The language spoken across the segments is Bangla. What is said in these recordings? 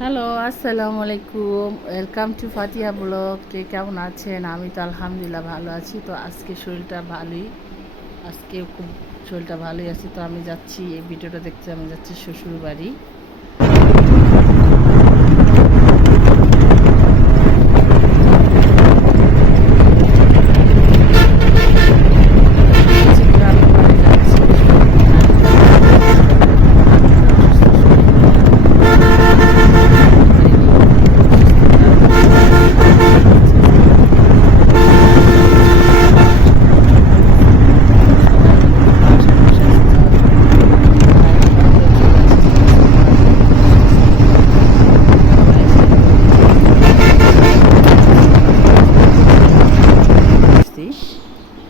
হ্যালো, আসসালামু আলাইকুম। Welcome to Fatiha blog. কে কেমন আছেন? আমি তো আলহামদুলিল্লাহ ভালো আছি। তো আজকে শরীরটা ভালোই, আজকে খুব শরীরটা ভালোই আছে। তো আমি যাচ্ছি, এই ভিডিওটা দেখতে আমি যাচ্ছি শ্বশুর বাড়ি। গ্রামের বাড়ি যাচ্ছি।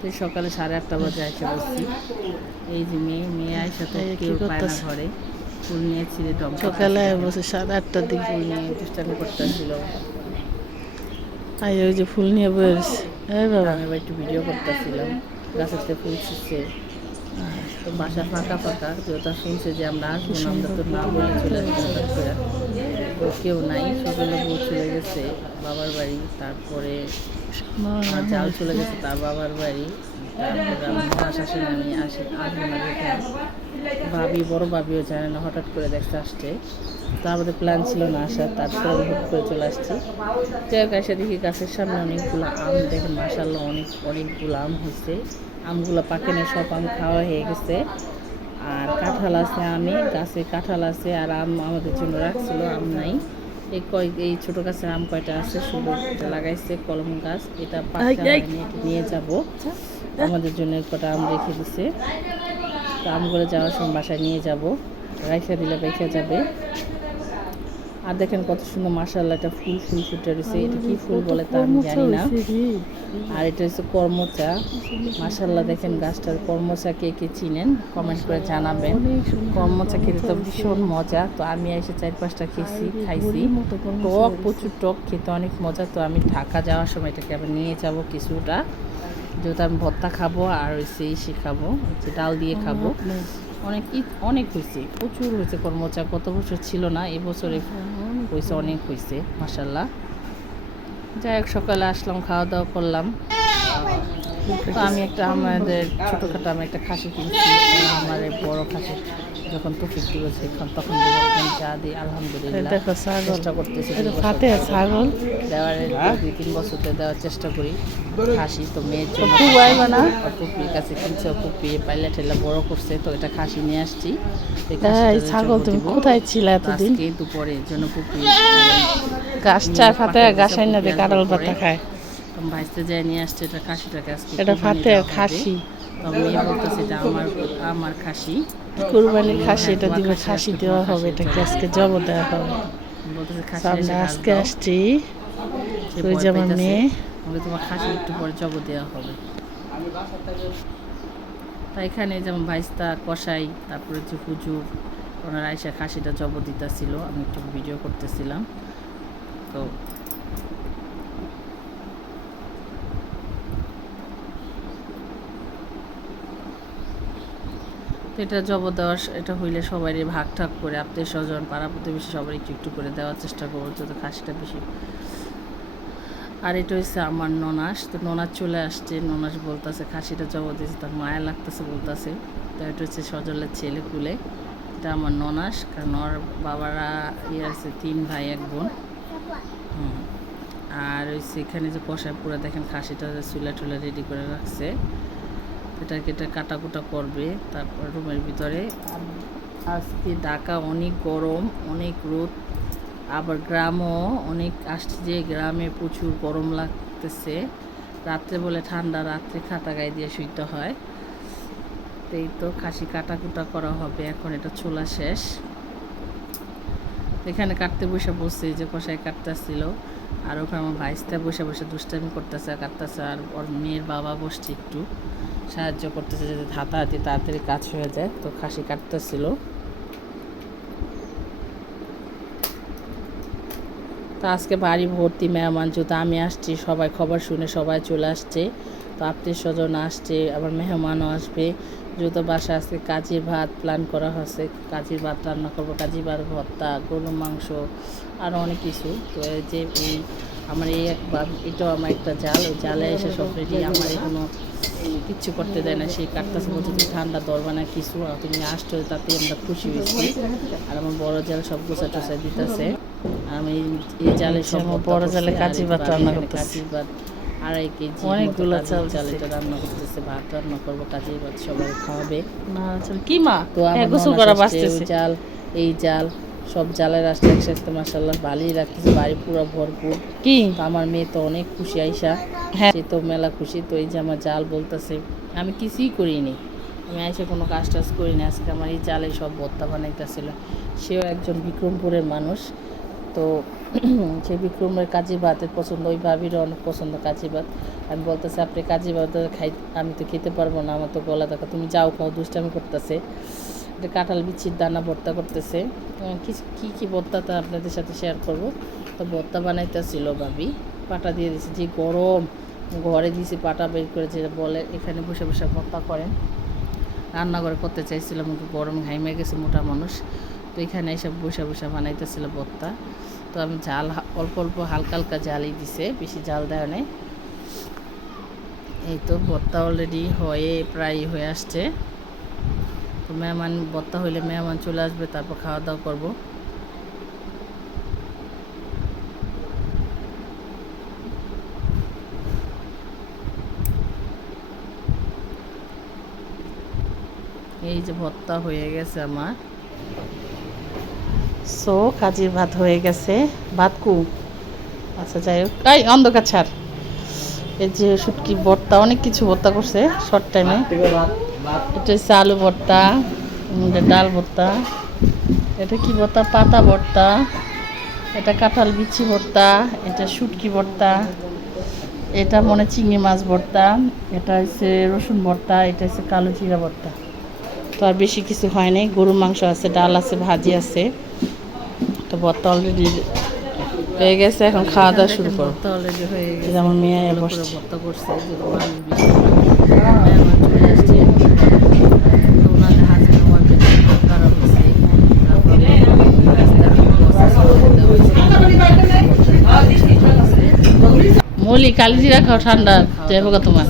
তো সকালে 8:30 বাজে এসে বসছি। এই যে মেয়ে আইসা তো কেউ পায় না ঘরে, ফুল নিয়ে ছিঁড়ে ডম সকালে বসে 7-8টার দিকে ফুল নিয়ে দুষ্টামি করতেছিল। ওই যে ফুল নিয়ে বসে বাবা আমি আবার একটু ভিডিও করতেছিলাম, গাছেতে ফুল ছিঁড়ছে। তো বাসা ফাঁকা ফাঁকা, যেটা শুনছে যে আমরা আসবো না, আমরা তো না বলে চলে আসবো হঠাৎ করে। তো কেউ নাই, সকালে বউ চলে গেছে বাবার বাড়ি, তারপরে আমার জাল চলে গেছে তার বাবার বাড়ি, তারপরে আমার শাশুড়ি আমি আসবো না দেখে ভাবি, বড় ভাবিও জানে না, হঠাৎ করে দেখতে আসছে। তো আমাদের প্ল্যান ছিল না আসার, তারপরে আমি হুট করে চলে আসছি। যাই হোক, এসে দেখি গাছের সামনে অনেকগুলো আম, দেখেন মাশাআল্লাহ অনেকগুলো আম হয়েছে। আমগুলো পাকে না, সব আম খাওয়া হয়ে গেছে। আর কাঁঠাল আছে, আমি গাছে কাঁঠাল আছে, আর আম আমাদের জন্য রাখছিল, আম নাই। এই ছোটো গাছের আম কয়টা আছে, শুধু লাগাইছে কলম গাছ, এটা পাকা হয়নি, এটা নিয়ে যাব। আমাদের জন্য কটা আম রেখে দিছে। তো আমগুলো যাওয়ার সময় বাসায় নিয়ে যাব, রাইখা দিলে রেখে যাবে। আর দেখেন কত সুন্দর মাশাআল্লাহ, এটা ফুল ফুটে রয়েছে। এটা কি ফুল বলে তা আমি জানি না। আর এটা হচ্ছে করমচা। মাশাআল্লাহ, দেখেন গাছটার করমচা কে কে চিনেন কমেন্ট করে জানাবেন। করমচা খেতে তো ভীষণ মজা। তো আমি এসে 4-5টা খাইছি। টক, প্রচুর টক, খেতে অনেক মজা। তো আমি ঢাকা যাওয়ার সময় এটাকে আবার নিয়ে যাব কিছুটা, যেহেতু আমি ভর্তা খাবো আর ইসে খাবো, হচ্ছে ডাল দিয়ে খাবো। অনেক হয়েছে, প্রচুর হয়েছে করমচা। গত বছর ছিল না, এবছরে হয়েছে, অনেক হয়েছে মাশাআল্লাহ। যাই হোক, সকালে আসলাম, খাওয়া দাওয়া করলাম। তো আমি আমাদের ছোটোখাটো আমি একটা খাসি কিনছি। আমার বড় খাসি যখন তো 50 বছর তখন যা দিই আলহামদুলিল্লাহ চেষ্টা করতেছি, ছাগল দেওয়ার 2-3 বছর দেওয়ার চেষ্টা করি খাসি। তো মেয়ের জন্য পুপির কাছে কিনছে, পুপি পাইলা ঠেলা বড় করছে, তো এটা খাসি নিয়ে আসছি। ছাগল তুমি কোথায় ছিল এতদিন? দুপুরের জন্য পুপি গাছটা ফাতে গাছাই না দিয়ে কাঁঠাল পাতা খায়, ভাইতে যায় নিয়ে আসছে এটা খাসিটাকে আজকে। এটা ফাতে খাসি, তো মেয়ে বলতেছে এটা আমার খাসি, কুরবানির খাসি, এটা দিবে, খাসি দেওয়া হবে, এটাকে আজকে জব দেওয়া হবে। বলতেছে সামনে আজকে আসছি, তুই যে আমার মেয়ে, তোমার খাসি একটু পরে জব দেওয়া হবে। তা এখানে যেমন ভাইস্তা কষাই, তারপরে হচ্ছে হুজুর, ওনারা আইসা খাসিটা জব দিতেছিল, আমি একটু ভিডিও করতেছিলাম। তো এটা জব দেওয়ার, এটা হইলে সবারই ভাগ ঠাক করে আত্মীয় স্বজন পাড়া প্রতিবেশী সবাই একটু একটু করে দেওয়ার চেষ্টা করবো, যাতে খাসিটা বেশি। আর এটা হচ্ছে আমার ননাস। তো ননাস চলে আসছে, ননাস বলতেছে খাসিটা জব দিয়েছে, তার মায়া লাগতেছে বলতেছে। তো এটা হচ্ছে সজলের ছেলে কুলে, এটা আমার ননাস, কারণ ওর বাবারা আছে 3 ভাই 1 বোন। আর হচ্ছে এখানে যে কষায় পুরো দেখেন খাসিটা চুলা টুলা রেডি করে রাখছে, এটাকে কাটাকুটা করবে। তারপর রুমের ভিতরে আজকে ঢাকা অনেক গরম, অনেক রোদ, আবার গ্রামও অনেক আসছে, যে গ্রামে প্রচুর গরম লাগতেছে। রাত্রে বলে ঠান্ডা, রাত্রে খাতা গায়ে দিয়ে শুইতে হয়। এই তো খাসি কাটাকুটা করা হবে এখন, এটা চুলা শেষ। এখানে কাটতে বসে যে কষায় কাটতেছিল, আর ওখানে আমার ভাইস্তা বসে দুষ্টামি করতেছে, কাটতেছে। আর ওর মেয়ের বাবা বসছে একটু সাহায্য করতেছে, যাতে হাতাহাতি তাড়াতাড়ি কাজ হয়ে যায়। তো খাসি কাটতেছিল। তো আজকে বাড়ি ভর্তি মেহমান, যেহেতু আমি আসছি, সবাই খবর শুনে সবাই চলে আসছে। তো আত্মীয় স্বজন আসছে, আবার মেহমানও আসবে। যেহেতু বাসা আজকে কাজী ভাত প্ল্যান করা হয়েছে, কাজী ভাত রান্না করবো, কাজী ভাত ভর্তা, গরুর মাংস, আরও অনেক কিছু। তো এই যে আমার এই একবার এটাও আমার একটা জাল, ওই জালে এসে সব রেডি, আমার এখনো কিচ্ছু করতে দেয় না। সেই কাটতেছে, বলছে তুমি ঠান্ডা ধরবে না কিছু, আর তুমি আসছো তাতে আমরা খুশি হয়েছি। আর আমার বড় জাল সব গোছা টোছা দিতেছে, আমি এই জালে সব বড় জালে কাজী ভাত রান্না করতেছে। কাজী ভাত 2.5 কেজি অনেকগুলো চাল চাল এটা রান্না করতেছে, ভাত রান্না করবো, কাজী ভাত সবাই খাওয়াবে। না চল কি মা তো আমার গোসল করা বাঁচতেছে জাল, এই জাল সব জালের আসতে একসাথে মাসাল্লাহ ভালোই রাখতেছে, বাড়ি পুরো ভরপুর। কি তো আমার মেয়ে তো অনেক খুশি, আইসা হ্যাঁ সে তো মেলা খুশি। তো এই যে আমার জাল বলতেছে, আমি কিছুই করিনি, আমি আইসা কোনো কাজ টাজ করিনি, আজকে আমার এই জালে সব ভর্তা বানাইতেছিল। সেও একজন বিক্রমপুরের মানুষ, তো সে বিক্রমের কাজী ভাতের পছন্দ, ওই ভাবিরও অনেক পছন্দ কাজী ভাত। আমি বলতেছে আপনি কাজী ভাত আমি তো খেতে পারবো না, আমার তো গলা দেখা, তুমি যাও খাও, দুষ্টামি করতেছে। এটা কাঁঠাল বিচির দানা ভর্তা করতেছে, কী কী ভর্তা তা আপনাদের সাথে শেয়ার করব। তো ভর্তা বানাইতেছিল ভাবি, পাটা দিয়ে দিয়েছে, যে গরম ঘরে দিয়েছি, পাটা বের করে যে বলে এখানে বসে বসে ভর্তা করেন, রান্নাঘরে করতে চাইছিলাম, একটু গরম ঘাইমে গেছে মোটা মানুষ, তো এখানে এসব বসে বসে বানাইতেছিল ভর্তা। তো আমি জাল অল্প অল্প হালকা হালকা জালই দিছে, বেশি জাল দেওয়া নেই। এই তো ভর্তা অলরেডি হয়ে প্রায় হয়ে আসছে। তো মেহমান ভর্তা হইলে মেহমান চলে আসবে, তারপর খাওয়া দাওয়া করবো। এই যে ভর্তা হয়ে গেছে আমার। সো কাজী ভাত হয়ে গেছে। ভাত কু আচ্ছা যাই হোক, এই অন্ধকার ছাড়। এই যে শুটকি ভর্তা, অনেক কিছু ভর্তা করছে শর্ট টাইমে। এটা হচ্ছে আলু ভর্তা, এটা ডাল ভর্তা, এটা কি ভর্তা, পাতা ভর্তা, এটা কাঁঠাল বিচি ভর্তা, এটা শুটকি ভর্তা, এটা মনে চিংড়ি মাছ ভর্তা, এটা হচ্ছে রসুন ভর্তা, এটা হচ্ছে কালো জিরা ভর্তা। তো আর বেশি কিছু হয় নাই, গরুর মাংস আছে, ডাল আছে, ভাজি আছে। তো ভর্তা অলরেডি হয়ে গেছে, এখন খাওয়া দাওয়া শুরু করো। ভর্তা অলরেডি হয়ে গেছে, যেমন মেয়ে ভালো করে বসছে। ভর্তা করছে, যেগুলো মানুষ বেশি মেহমান চলে আসছে, তো ওনাদের হাজবেন্ড ওয়াইফের ভাত করা হয়েছে, তারপরে রাস্তার মলি কালি জিরা খাও, ঠান্ডা যাবো গা তোমার।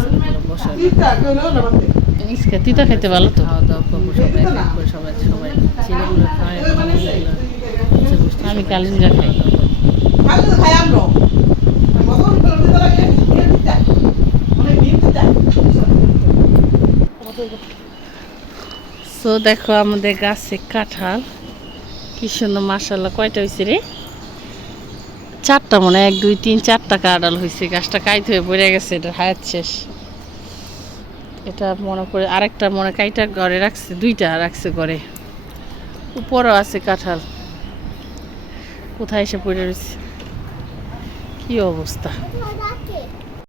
ইসকা তিতা খাইতে ভালো তো। খাওয়া দাওয়া করবো, সবাই এক এক করে সবাই সবাই ছেলেগুলো খায়, আমি কালি জিরা খাই। সো দেখো আমাদের গাছে কাঁঠাল কি সুন্দর, মাশাআল্লাহ। কয়টা হয়েছে রে? 4টা মনে হয়, 1 2 3 4টা কাঁঠাল হয়েছে। গাছটা কাইতে হয়ে পড়ে গেছে, এটা হায়াত শেষ। এটা মনে করে আরেকটা মনে কাইটা ঘরে রাখছে, 2টা রাখছে ঘরে, উপরও আছে কাঁঠাল। কোথায় এসে পড়ে রয়েছে, কি অবস্থা।